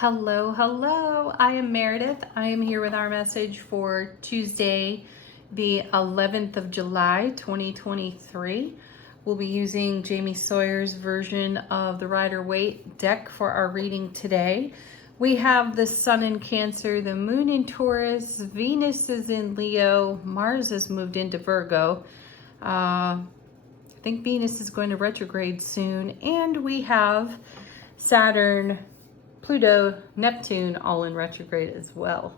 Hello, hello. I am Meredith. I am here with our message for Tuesday, the 11th of July, 2023. We'll be using Jamie Sawyer's version of the Rider-Waite deck for our reading today. We have the Sun in Cancer, the Moon in Taurus, Venus is in Leo, Mars has moved into Virgo. I think Venus is going to retrograde soon, and we have Saturn, Pluto, Neptune all in retrograde as well.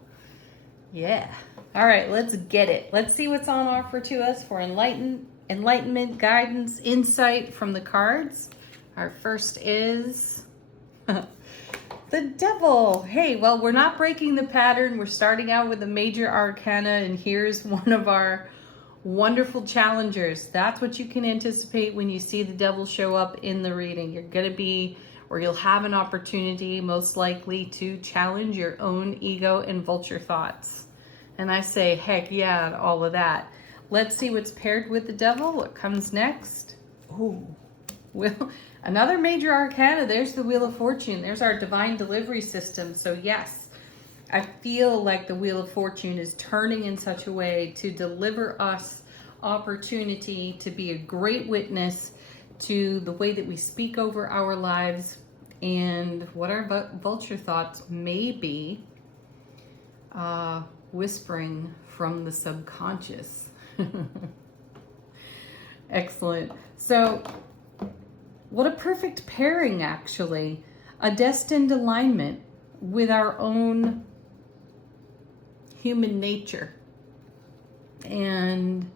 Yeah. All right, let's get it. Let's see what's on offer to us for enlightenment, guidance, insight from the cards. Our first is the Devil. Hey, well, we're not breaking the pattern. We're starting out with a major arcana, and here's one of our wonderful challengers. That's what you can anticipate when you see the Devil show up in the reading. You're going to be, or you'll have an opportunity most likely to challenge your own ego and vulture thoughts. And I say, heck yeah, all of that. Let's see what's paired with the Devil. What comes next? Oh, well, another major arcana. There's the Wheel of Fortune. There's our divine delivery system. So yes, I feel like the Wheel of Fortune is turning in such a way to deliver us opportunity to be a great witness to the way that we speak over our lives and what our vulture thoughts may be whispering from the subconscious. Excellent. So what a perfect pairing, actually. A destined alignment with our own human nature and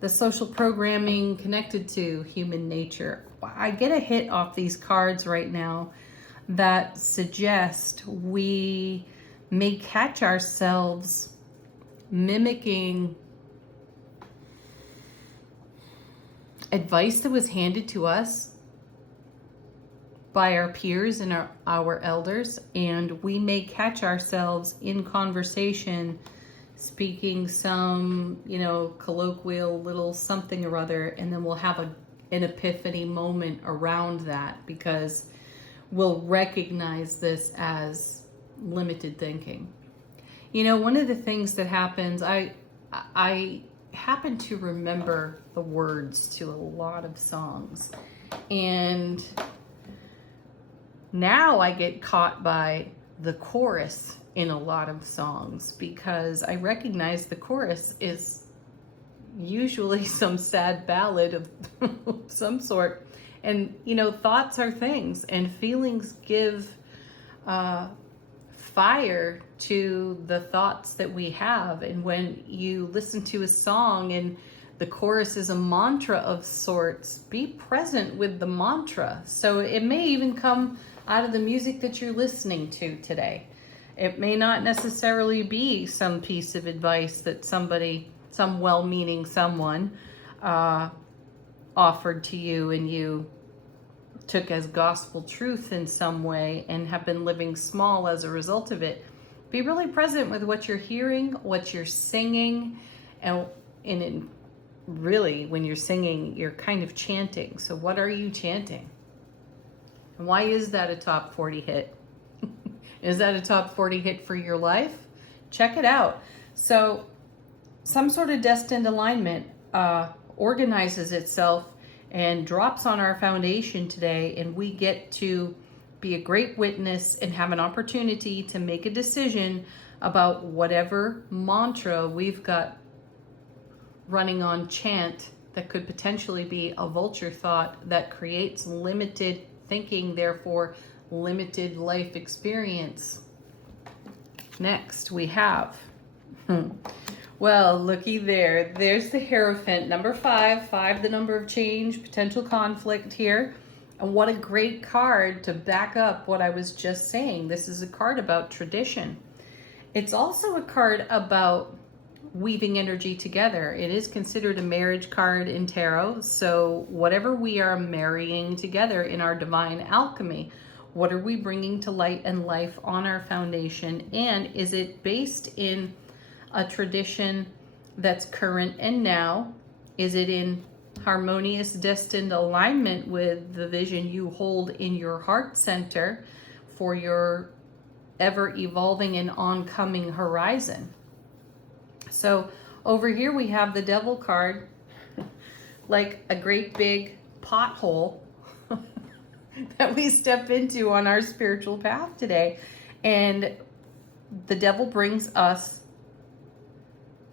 the social programming connected to human nature. I get a hit off these cards right now that suggest we may catch ourselves mimicking advice that was handed to us by our peers and our elders, and we may catch ourselves in conversation speaking some, colloquial little something or other, and then we'll have an epiphany moment around that because we'll recognize this as limited thinking. One of the things that happens, I happen to remember the words to a lot of songs, and now I get caught by the chorus in a lot of songs because I recognize the chorus is usually some sad ballad of some sort. And, thoughts are things, and feelings give fire to the thoughts that we have. And when you listen to a song and the chorus is a mantra of sorts, be present with the mantra. So it may even come out of the music that you're listening to today. It may not necessarily be some piece of advice that some well-meaning someone offered to you and you took as gospel truth in some way and have been living small as a result of it. Be really present with what you're hearing, what you're singing, and really, when you're singing, you're kind of chanting. So what are you chanting? And why is that a top 40 hit? Is that a top 40 hit for your life? Check it out. So some sort of destined alignment organizes itself and drops on our foundation today, and we get to be a great witness and have an opportunity to make a decision about whatever mantra we've got running on chant that could potentially be a vulture thought that creates limited thinking, therefore limited life experience. Next we have well, looky there. There's the Hierophant, number 5, the number of change, potential conflict here. And what a great card to back up what I was just saying. This is a card about tradition. It's also a card about weaving energy together. It is considered a marriage card in tarot. So whatever we are marrying together in our divine alchemy, what are we bringing to light and life on our foundation? And is it based in a tradition that's current and now? Is it in harmonious, destined alignment with the vision you hold in your heart center for your ever evolving and oncoming horizon. So over here we have the Devil card, like a great big pothole that we step into on our spiritual path today. And the Devil brings us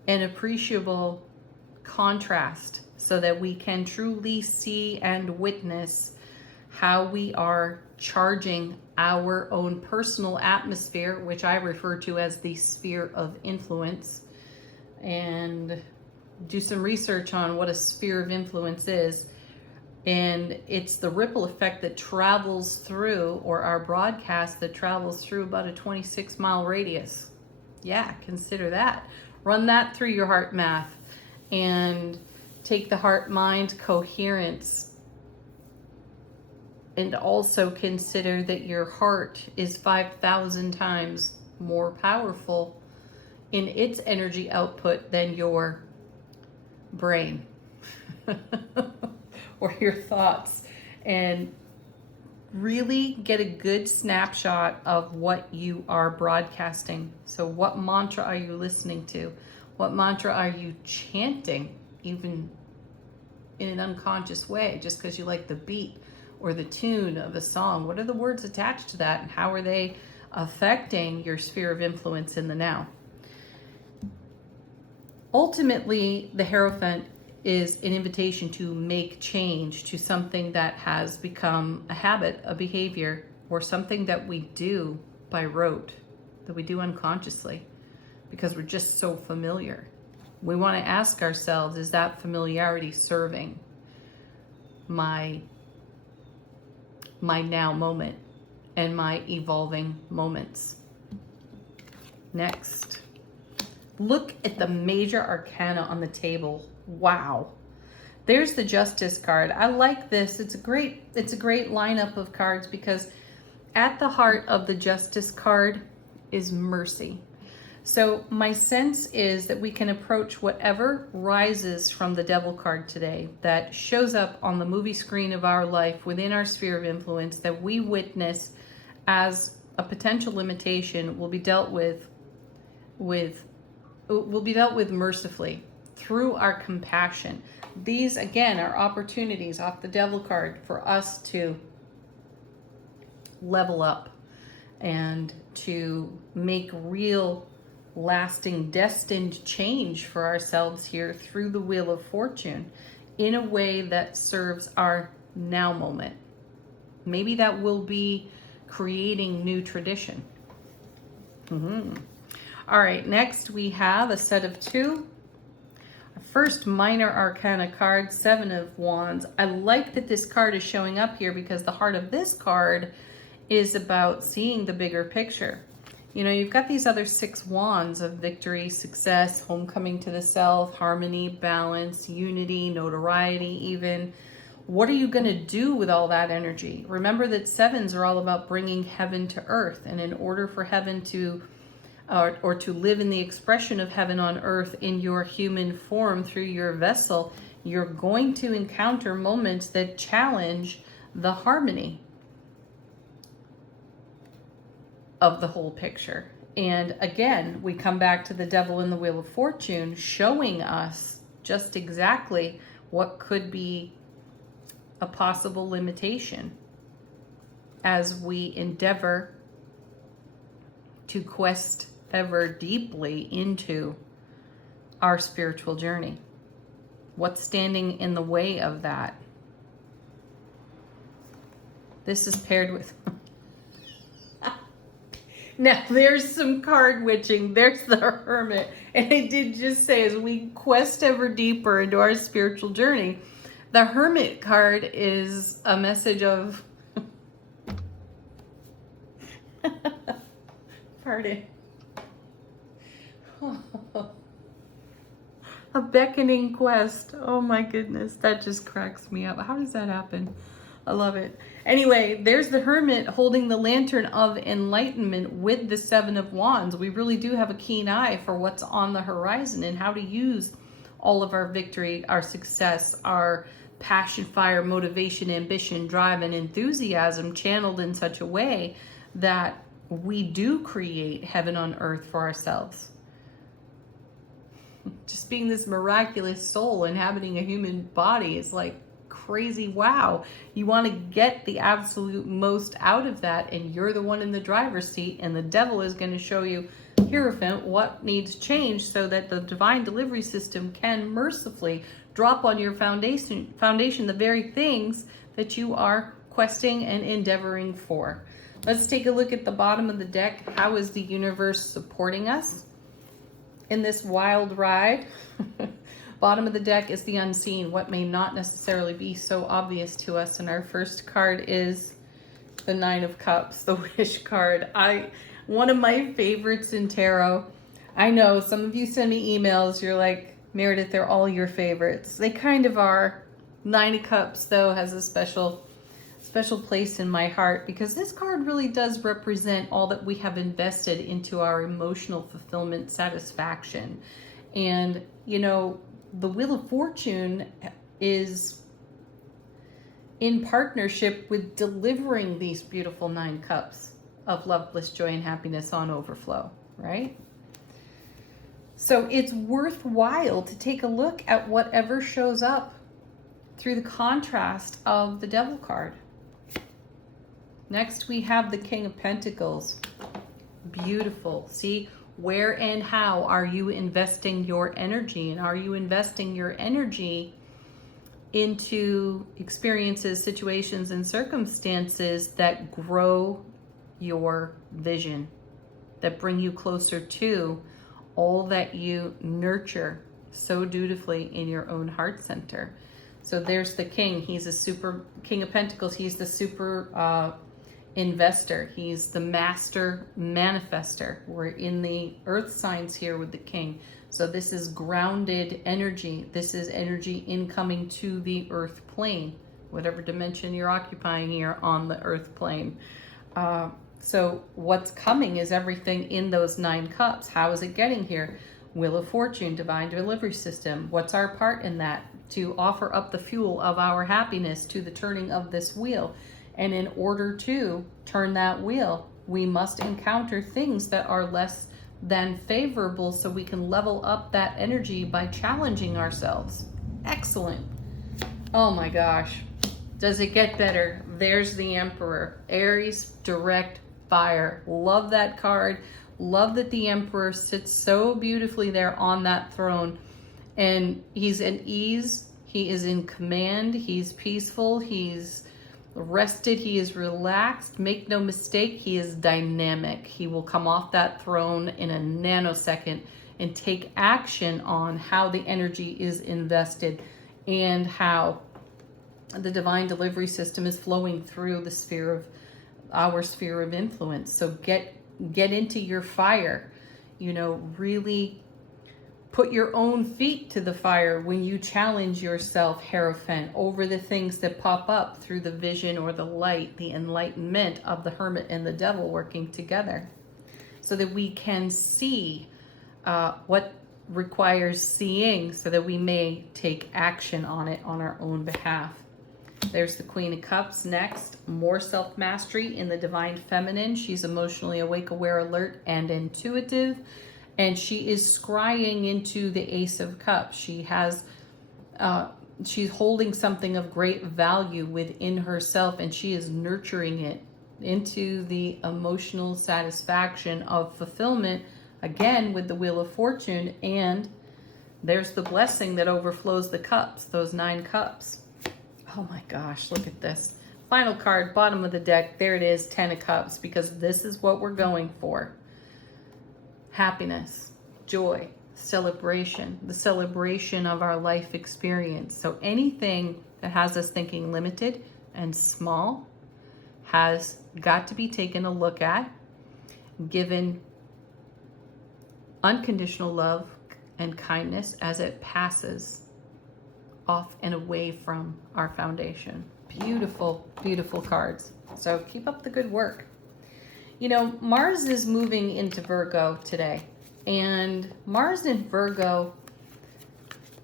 an appreciable contrast so that we can truly see and witness how we are charging our own personal atmosphere, which I refer to as the sphere of influence, and do some research on what a sphere of influence is. And it's the ripple effect that travels through, or our broadcast that travels through about a 26-mile radius. Yeah, consider that. Run that through your heart math and take the heart-mind coherence, and also consider that your heart is 5,000 times more powerful in its energy output than your brain or your thoughts. And really get a good snapshot of what you are broadcasting. So what mantra are you listening to? What mantra are you chanting, even in an unconscious way, just because you like the beat or the tune of a song? What are the words attached to that, and how are they affecting your sphere of influence in the now? Ultimately, the Hierophant is an invitation to make change to something that has become a habit, a behavior, or something that we do by rote, that we do unconsciously because we're just so familiar. We want to ask ourselves, is that familiarity serving my now moment and my evolving moments? Next, look at the major arcana on the table. Wow. There's the Justice card. I like this. It's a great lineup of cards, because at the heart of the Justice card is mercy. So my sense is that we can approach whatever rises from the Devil card today, that shows up on the movie screen of our life within our sphere of influence, that we witness as a potential limitation, will be dealt with mercifully through our compassion. These, again, are opportunities off the Devil card for us to level up and to make real, lasting, destined change for ourselves here through the Wheel of Fortune in a way that serves our now moment. Maybe that will be creating new tradition. All right, next we have a set of two. First minor arcana card, Seven of Wands. I like that this card is showing up here, because the heart of this card is about seeing the bigger picture. You know, you've got these other 6 wands of victory, success, homecoming to the self, harmony, balance, unity, notoriety even. What are you going to do with all that energy? Remember that 7s are all about bringing heaven to earth. And in order for heaven to or to live in the expression of heaven on earth in your human form through your vessel, you're going to encounter moments that challenge the harmony of the whole picture. And again, we come back to the Devil in the Wheel of Fortune, showing us just exactly what could be a possible limitation as we endeavor to quest ever deeply into our spiritual journey. What's standing in the way of that? This is paired with now there's some card witching. There's the Hermit. And I did just say, as we quest ever deeper into our spiritual journey, the Hermit card is a message of pardon. A beckoning quest. Oh my goodness, that just cracks me up. How does that happen? I love it. Anyway, there's the Hermit holding the lantern of enlightenment with the 7 of Wands. We really do have a keen eye for what's on the horizon and how to use all of our victory, our success, our passion, fire, motivation, ambition, drive, and enthusiasm channeled in such a way that we do create heaven on earth for ourselves. Just being this miraculous soul inhabiting a human body is like crazy. Wow. You want to get the absolute most out of that, and you're the one in the driver's seat, and the devil is going to show you, Hierophant, what needs change so that the divine delivery system can mercifully drop on your foundation the very things that you are questing and endeavoring for. Let's take a look at the bottom of the deck. How is the universe supporting us in this wild ride? Bottom of the deck is the unseen, what may not necessarily be so obvious to us. And our first card is the Nine of Cups, the Wish card. One of my favorites in tarot. I know some of you send me emails, you're like, Meredith, they're all your favorites. They kind of are. Nine of Cups, though, has a special place in my heart, because this card really does represent all that we have invested into our emotional fulfillment, satisfaction. And, you know, the Wheel of Fortune is in partnership with delivering these beautiful 9 cups of love, bliss, joy, and happiness on overflow, right? So it's worthwhile to take a look at whatever shows up through the contrast of the Devil card. Next, we have the King of Pentacles. Beautiful. See, where and how are you investing your energy? And are you investing your energy into experiences, situations, and circumstances that grow your vision, that bring you closer to all that you nurture so dutifully in your own heart center? So there's the King. He's a super King of Pentacles. He's the super investor. He's the master manifester. We're in the earth signs here with the King. So this is grounded energy. This is energy incoming to the earth plane, whatever dimension you're occupying here on the earth plane. So what's coming is everything in those 9 cups. How is it getting here? Wheel of Fortune, divine delivery system. What's our part in that? To offer up the fuel of our happiness to the turning of this wheel. And in order to turn that wheel, we must encounter things that are less than favorable, so we can level up that energy by challenging ourselves. Excellent. Oh my gosh. Does it get better? There's the Emperor. Aries, direct fire. Love that card. Love that the Emperor sits so beautifully there on that throne. And he's at ease. He is in command. He's peaceful. He's rested. He is relaxed. Make no mistake, he is dynamic. He will come off that throne in a nanosecond and take action on how the energy is invested and how the divine delivery system is flowing through the sphere of our sphere of influence. So get into your fire, you know, really put your own feet to the fire when you challenge yourself, Hierophant, over the things that pop up through the vision or the light, the enlightenment of the Hermit and the Devil working together, so that we can see what requires seeing, so that we may take action on it on our own behalf. There's the Queen of Cups next. More self-mastery in the Divine Feminine. She's emotionally awake, aware, alert, and intuitive. And she is scrying into the Ace of Cups. She has, she's holding something of great value within herself, and she is nurturing it into the emotional satisfaction of fulfillment, again, with the Wheel of Fortune. And there's the blessing that overflows the cups, those 9 cups. Oh my gosh, look at this. Final card, bottom of the deck. There it is, 10 of Cups, because this is what we're going for. Happiness, joy, celebration, the celebration of our life experience. So anything that has us thinking limited and small has got to be taken a look at, given unconditional love and kindness as it passes off and away from our foundation. Beautiful, beautiful cards. So keep up the good work. You know, Mars is moving into Virgo today, and Mars in Virgo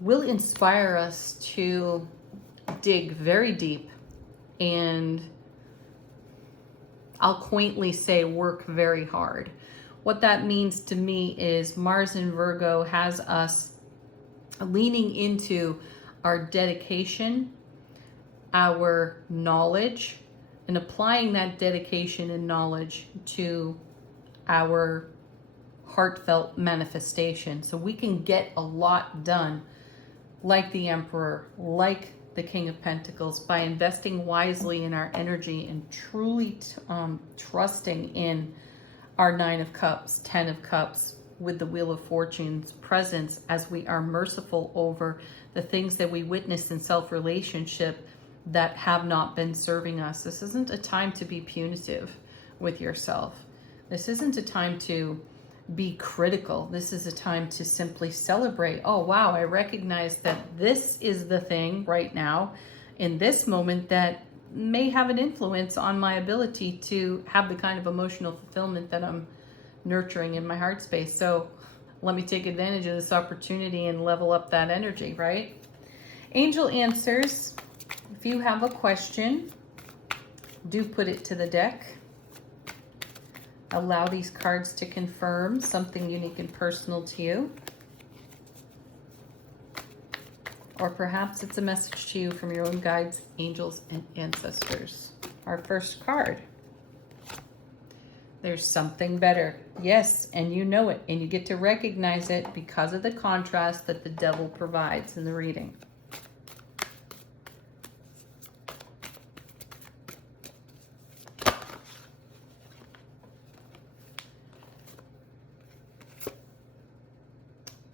will inspire us to dig very deep and I'll quaintly say work very hard. What that means to me is Mars in Virgo has us leaning into our dedication, our knowledge, and applying that dedication and knowledge to our heartfelt manifestation. So we can get a lot done like the Emperor, like the King of Pentacles, by investing wisely in our energy and truly trusting in our Nine of Cups, Ten of Cups, with the Wheel of Fortune's presence, as we are merciful over the things that we witness in self-relationship that have not been serving us. This isn't a time to be punitive with yourself. This isn't a time to be critical. This is a time to simply celebrate. Oh, wow, I recognize that this is the thing right now in this moment that may have an influence on my ability to have the kind of emotional fulfillment that I'm nurturing in my heart space. So let me take advantage of this opportunity and level up that energy, right? Angel answers. If you have a question, do put it to the deck. Allow these cards to confirm something unique and personal to you. Or perhaps it's a message to you from your own guides, angels, and ancestors. Our first card. There's something better. Yes, and you know it. And you get to recognize it because of the contrast that the devil provides in the reading.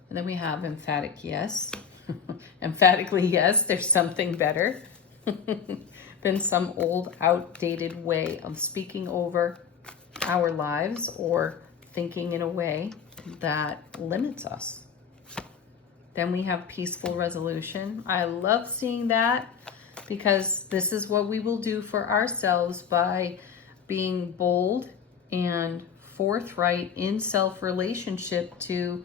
And then we have emphatic yes. Emphatically yes, there's something better than some old, outdated way of speaking over our lives or thinking in a way that limits us. Then we have peaceful resolution. I love seeing that because this is what we will do for ourselves by being bold and forthright in self-relationship to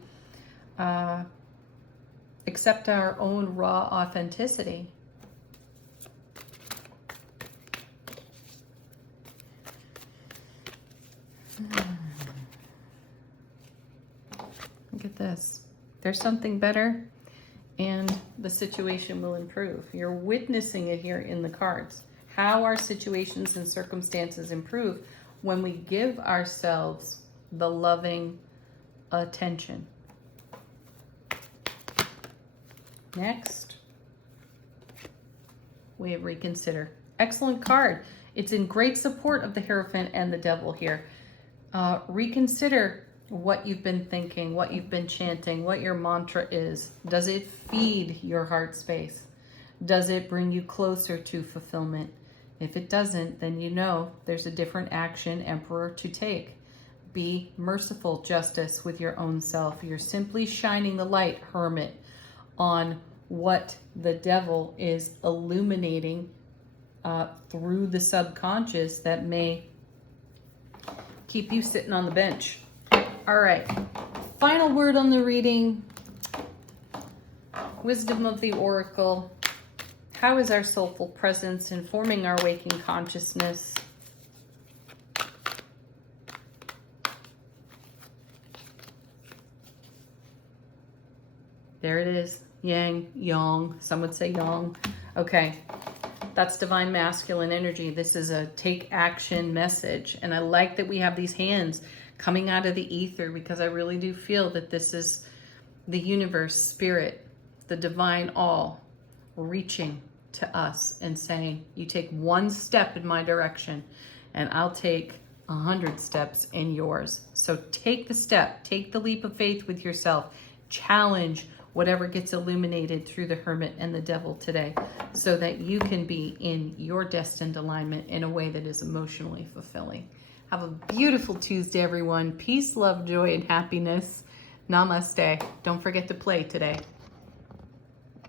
accept our own raw authenticity. Look at this. There's something better and the situation will improve. You're witnessing it here in the cards. How our situations and circumstances improve when we give ourselves the loving attention. Next, we have reconsider. Excellent card. It's in great support of the Hierophant and the Devil here. Reconsider what you've been thinking, what you've been chanting, what your mantra is. Does it feed your heart space? Does it bring you closer to fulfillment? If it doesn't, then you know there's a different action, Emperor, to take. Be merciful, Justice, with your own self. You're simply shining the light, Hermit, on what the devil is illuminating through the subconscious that may keep you sitting on the bench. All right, final word on the reading. Wisdom of the Oracle. How is our soulful presence informing our waking consciousness? There it is. Yang, yang. Some would say yang. Okay. That's divine masculine energy. This is a take action message. And I like that we have these hands coming out of the ether because I really do feel that this is the universe, spirit, the divine all reaching to us and saying, you take one step in my direction and I'll take 100 steps in yours. So take the step, take the leap of faith with yourself, challenge whatever gets illuminated through the Hermit and the Devil today so that you can be in your destined alignment in a way that is emotionally fulfilling. Have a beautiful Tuesday, everyone. Peace, love, joy, and happiness. Namaste. Don't forget to play today.